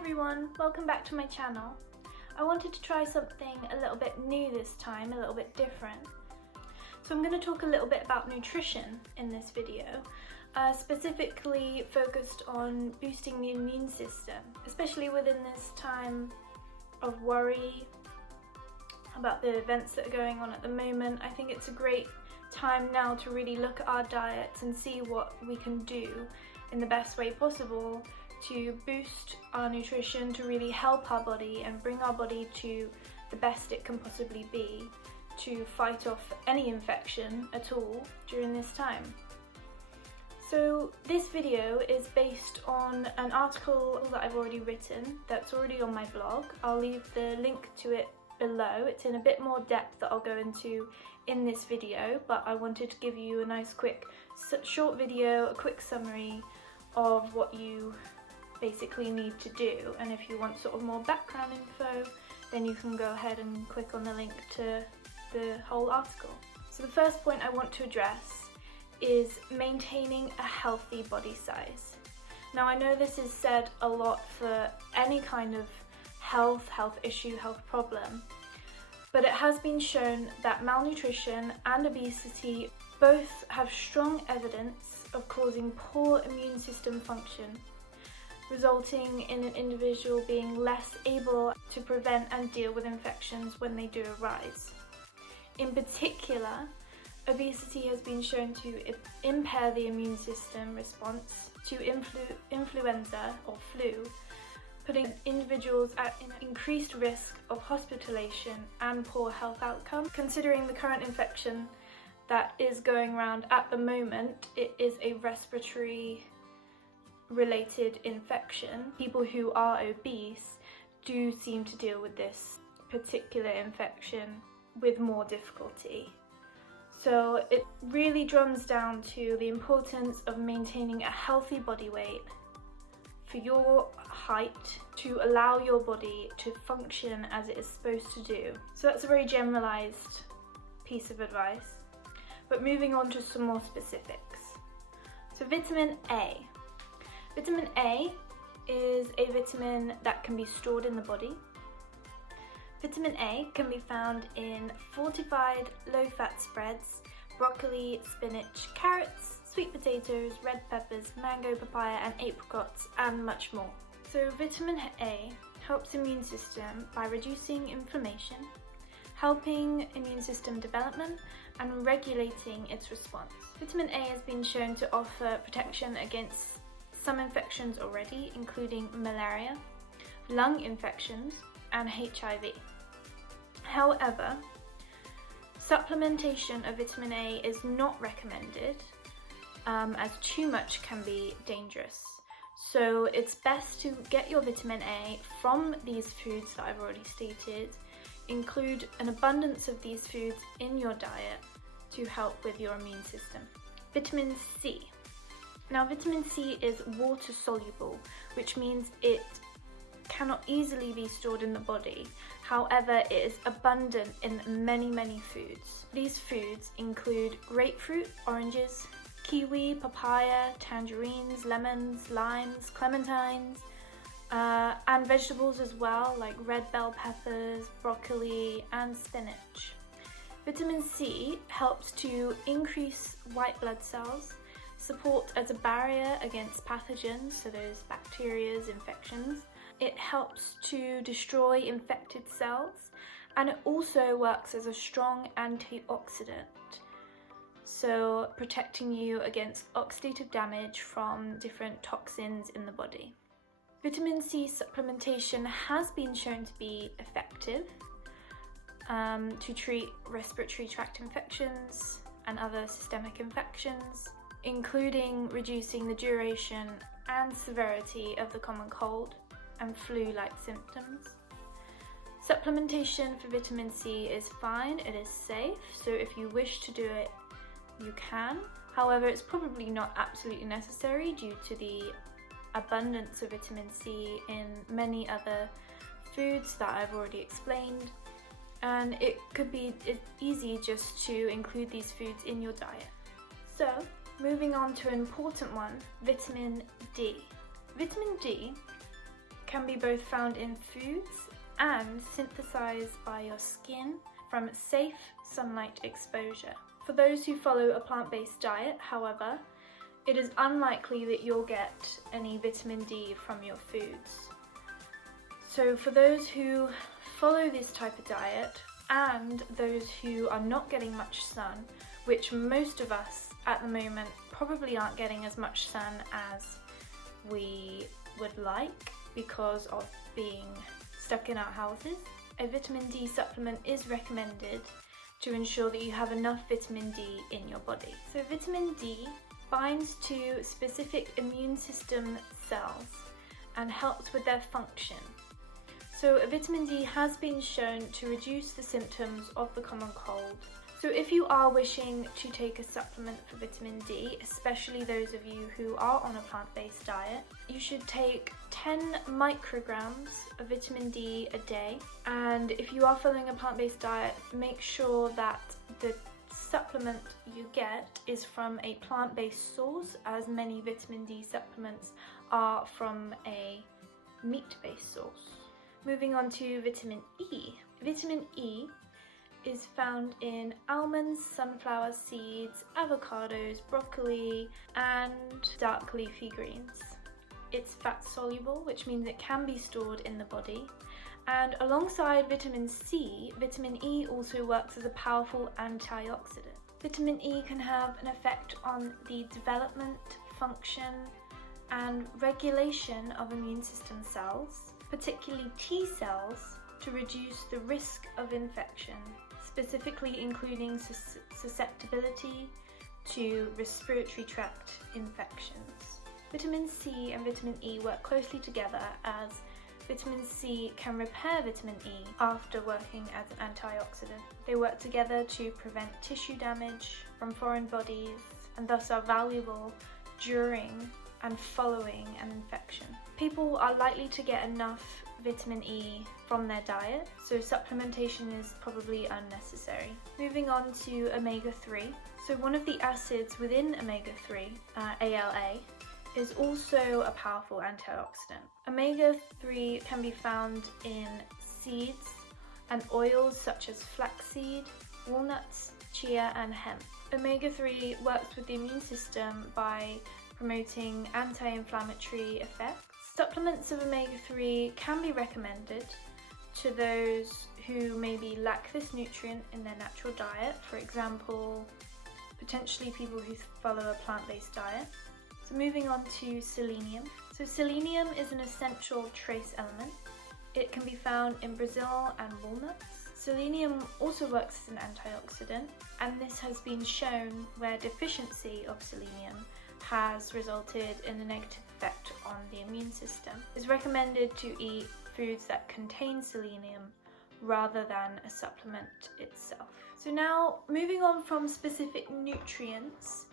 everyone, welcome back to my channel. I wanted to try something a little bit new this time, a little bit different. So I'm going to talk a little bit about nutrition in this video, specifically focused on boosting the immune system, especially within this time of worry about the events that are going on at the moment. I think it's a great time now to really look at our diets and see what we can do in the best way possible to boost our nutrition, to really help our body and bring our body to the best it can possibly be to fight off any infection at all during this time. So this video is based on an article that I've already written that's already on my blog. I'll leave the link to it below. It's in a bit more depth that I'll go into in this video, but I wanted to give you a nice quick short video, a quick summary of what you basically need to do, and if you want sort of more background info then you can go ahead and click on the link to the whole article. So the first point I want to address is maintaining a healthy body size. Now I know this is said a lot for any kind of health issue, health problem, but it has been shown that malnutrition and obesity both have strong evidence of causing poor immune system function, resulting in an individual being less able to prevent and deal with infections when they do arise. In particular, obesity has been shown to impair the immune system response to influenza or flu, putting individuals at an increased risk of hospitalization and poor health outcome. Considering the current infection that is going around at the moment, it is a respiratory related infection. People who are obese do seem to deal with this particular infection with more difficulty. So it really drums down to the importance of maintaining a healthy body weight for your height to allow your body to function as it is supposed to do. So that's a very generalized piece of advice. But moving on to some more specifics. So vitamin A. Vitamin A is a vitamin that can be stored in the body. Vitamin A can be found in fortified low-fat spreads, broccoli, spinach, carrots, sweet potatoes, red peppers, mango, papaya and apricots, and much more. So vitamin A helps the immune system by reducing inflammation, helping immune system development and regulating its response. Vitamin A has been shown to offer protection against some infections already, including malaria, lung infections and HIV. However, supplementation of vitamin A is not recommended as too much can be dangerous. So it's best to get your vitamin A from these foods that I've already stated. Include an abundance of these foods in your diet to help with your immune system. Vitamin C. Now vitamin C is water soluble, which means it cannot easily be stored in the body. However, it is abundant in many foods. These foods include grapefruit, oranges, kiwi, papaya, tangerines, lemons, limes, clementines, and vegetables as well, like red bell peppers, broccoli and spinach. Vitamin C helps to increase white blood cells, support as a barrier against pathogens, so those bacteria, infections. It helps to destroy infected cells, and it also works as a strong antioxidant, so protecting you against oxidative damage from different toxins in the body. Vitamin C supplementation has been shown to be effective to treat respiratory tract infections and other systemic infections, including reducing the duration and severity of the common cold and flu-like symptoms. Supplementation for vitamin C is fine, it is safe, so if you wish to do it, you can. However, it's probably not absolutely necessary due to the abundance of vitamin C in many other foods that I've already explained, and it could be easy just to include these foods in your diet. So moving on to an important one, vitamin D. Vitamin D can be both found in foods and synthesized by your skin from safe sunlight exposure. For those who follow a plant-based diet, however, it is unlikely that you'll get any vitamin D from your foods. So for those who follow this type of diet and those who are not getting much sun, which most of us at the moment probably aren't getting as much sun as we would like because of being stuck in our houses, a vitamin D supplement is recommended to ensure that you have enough vitamin D in your body. So vitamin D binds to specific immune system cells and helps with their function. So vitamin D has been shown to reduce the symptoms of the common cold. So if you are wishing to take a supplement for vitamin D, especially those of you who are on a plant-based diet, you should take 10 micrograms of vitamin D a day. And if you are following a plant-based diet, make sure that the supplement you get is from a plant-based source, as many vitamin D supplements are from a meat-based source. Moving on to vitamin E. Vitamin E is found in almonds, sunflower seeds, avocados, broccoli, and dark leafy greens. It's fat soluble, which means it can be stored in the body. And alongside vitamin C, vitamin E also works as a powerful antioxidant. Vitamin E can have an effect on the development, function, and regulation of immune system cells, particularly T cells, to reduce the risk of infection, specifically including susceptibility to respiratory tract infections. Vitamin C and vitamin E work closely together, as vitamin C can repair vitamin E after working as an antioxidant. They work together to prevent tissue damage from foreign bodies and thus are valuable during and following an infection. People are likely to get enough vitamin E from their diet, so supplementation is probably unnecessary. Moving on to omega-3. So one of the acids within omega-3, ALA, is also a powerful antioxidant. Omega-3 can be found in seeds and oils such as flaxseed, walnuts, chia, and hemp. Omega-3 works with the immune system by promoting anti-inflammatory effects. Supplements of omega-3 can be recommended to those who maybe lack this nutrient in their natural diet, for example, potentially people who follow a plant-based diet. So moving on to selenium. So selenium is an essential trace element. It can be found in Brazil and walnuts. Selenium also works as an antioxidant, and this has been shown where deficiency of selenium has resulted in a negative effect on the immune system. It's recommended to eat foods that contain selenium rather than a supplement itself. So now moving on from specific nutrients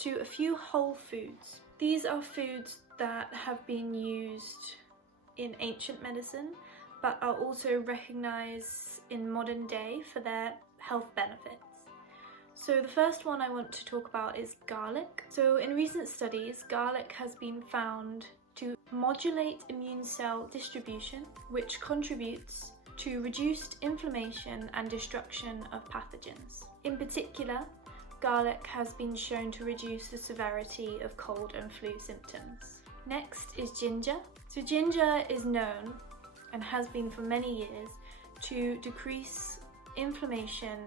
to a few whole foods. These are foods that have been used in ancient medicine but are also recognized in modern day for their health benefits. So the first one I want to talk about is garlic. So in recent studies, garlic has been found to modulate immune cell distribution, which contributes to reduced inflammation and destruction of pathogens. In particular, garlic has been shown to reduce the severity of cold and flu symptoms. Next is ginger. So ginger is known, and has been for many years, to decrease inflammation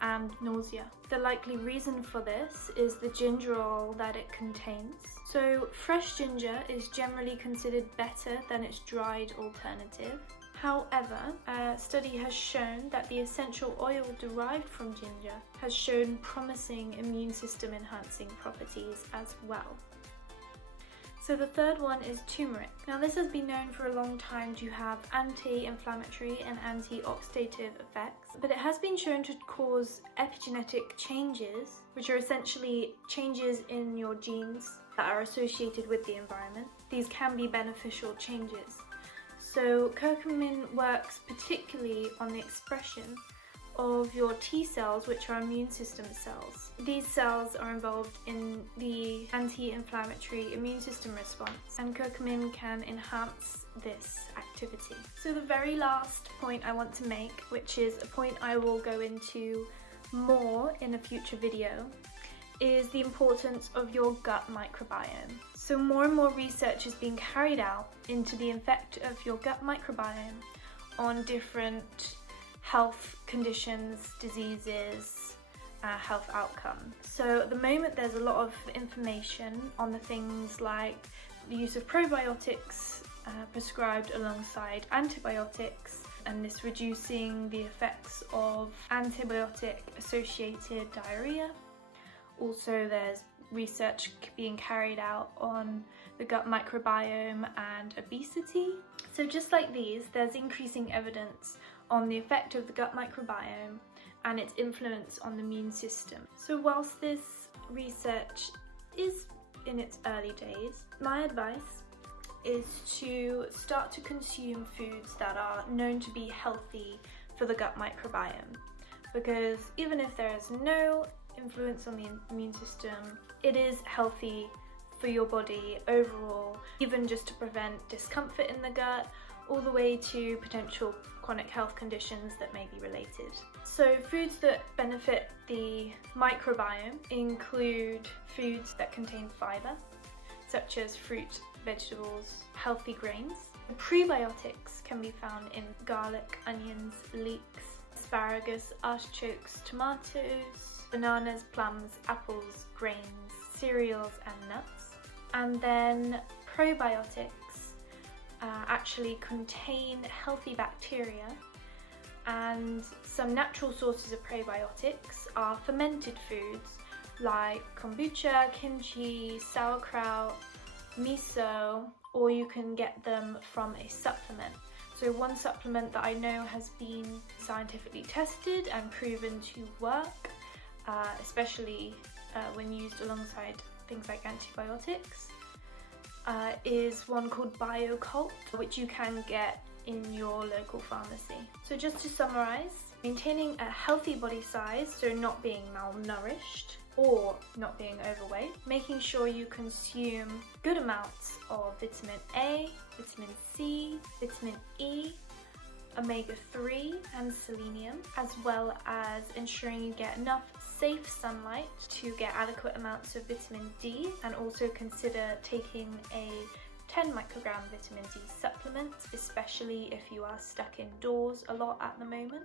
and nausea. The likely reason for this is the gingerol that it contains. So fresh ginger is generally considered better than its dried alternative. However, a study has shown that the essential oil derived from ginger has shown promising immune system enhancing properties as well. So the third one is turmeric. Now this has been known for a long time to have anti-inflammatory and anti-oxidative effects, but it has been shown to cause epigenetic changes, which are essentially changes in your genes that are associated with the environment. These can be beneficial changes. So curcumin works particularly on the expression of your T cells, which are immune system cells. These cells are involved in the anti-inflammatory immune system response, and curcumin can enhance this activity. So the very last point I want to make, which is a point I will go into more in a future video, is the importance of your gut microbiome. So more and more research is being carried out into the effect of your gut microbiome on different health conditions, diseases, health outcomes. So at the moment there's a lot of information on the things like the use of probiotics prescribed alongside antibiotics, and this reducing the effects of antibiotic associated diarrhea. Also there's research being carried out on the gut microbiome and obesity. So just like these, there's increasing evidence on the effect of the gut microbiome and its influence on the immune system. So whilst this research is in its early days, my advice is to start to consume foods that are known to be healthy for the gut microbiome, because even if there is no influence on the immune system, it is healthy for your body overall, even just to prevent discomfort in the gut, all the way to potential chronic health conditions that may be related. So foods that benefit the microbiome include foods that contain fiber, such as fruit, vegetables, healthy grains. Prebiotics can be found in garlic, onions, leeks, asparagus, artichokes, tomatoes, bananas, plums, apples, grains, cereals and nuts. And then probiotics actually contain healthy bacteria, and some natural sources of probiotics are fermented foods like kombucha, kimchi, sauerkraut, miso, or you can get them from a supplement. So one supplement that I know has been scientifically tested and proven to work, especially when used alongside things like antibiotics, is one called Biocult, which you can get in your local pharmacy. So just to summarize, maintaining a healthy body size, so not being malnourished or not being overweight, making sure you consume good amounts of vitamin A, vitamin C, vitamin E, omega-3 and selenium, as well as ensuring you get enough safe sunlight to get adequate amounts of vitamin D, and also consider taking a 10 microgram vitamin D supplement, especially if you are stuck indoors a lot at the moment.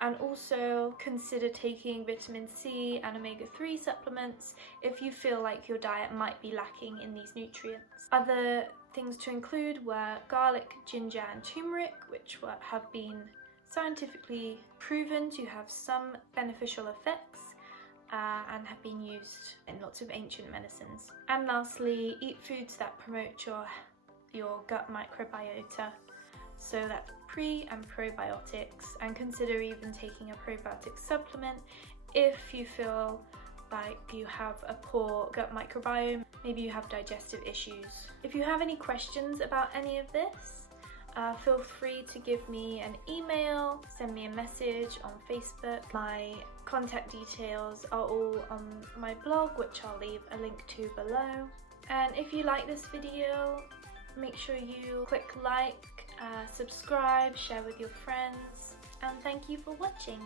And also consider taking vitamin C and omega-3 supplements if you feel like your diet might be lacking in these nutrients. Other things to include were garlic, ginger and turmeric, which have been scientifically proven to have some beneficial effects and have been used in lots of ancient medicines. And lastly, eat foods that promote your gut microbiota, so that's pre and probiotics, and consider even taking a probiotic supplement if you feel like you have a poor gut microbiome, maybe you have digestive issues. If you have any questions about any of this, feel free to give me an email, send me a message on Facebook. My contact details are all on my blog, which I'll leave a link to below. And if you like this video, make sure you click like, subscribe, share with your friends, and thank you for watching.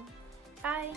Bye!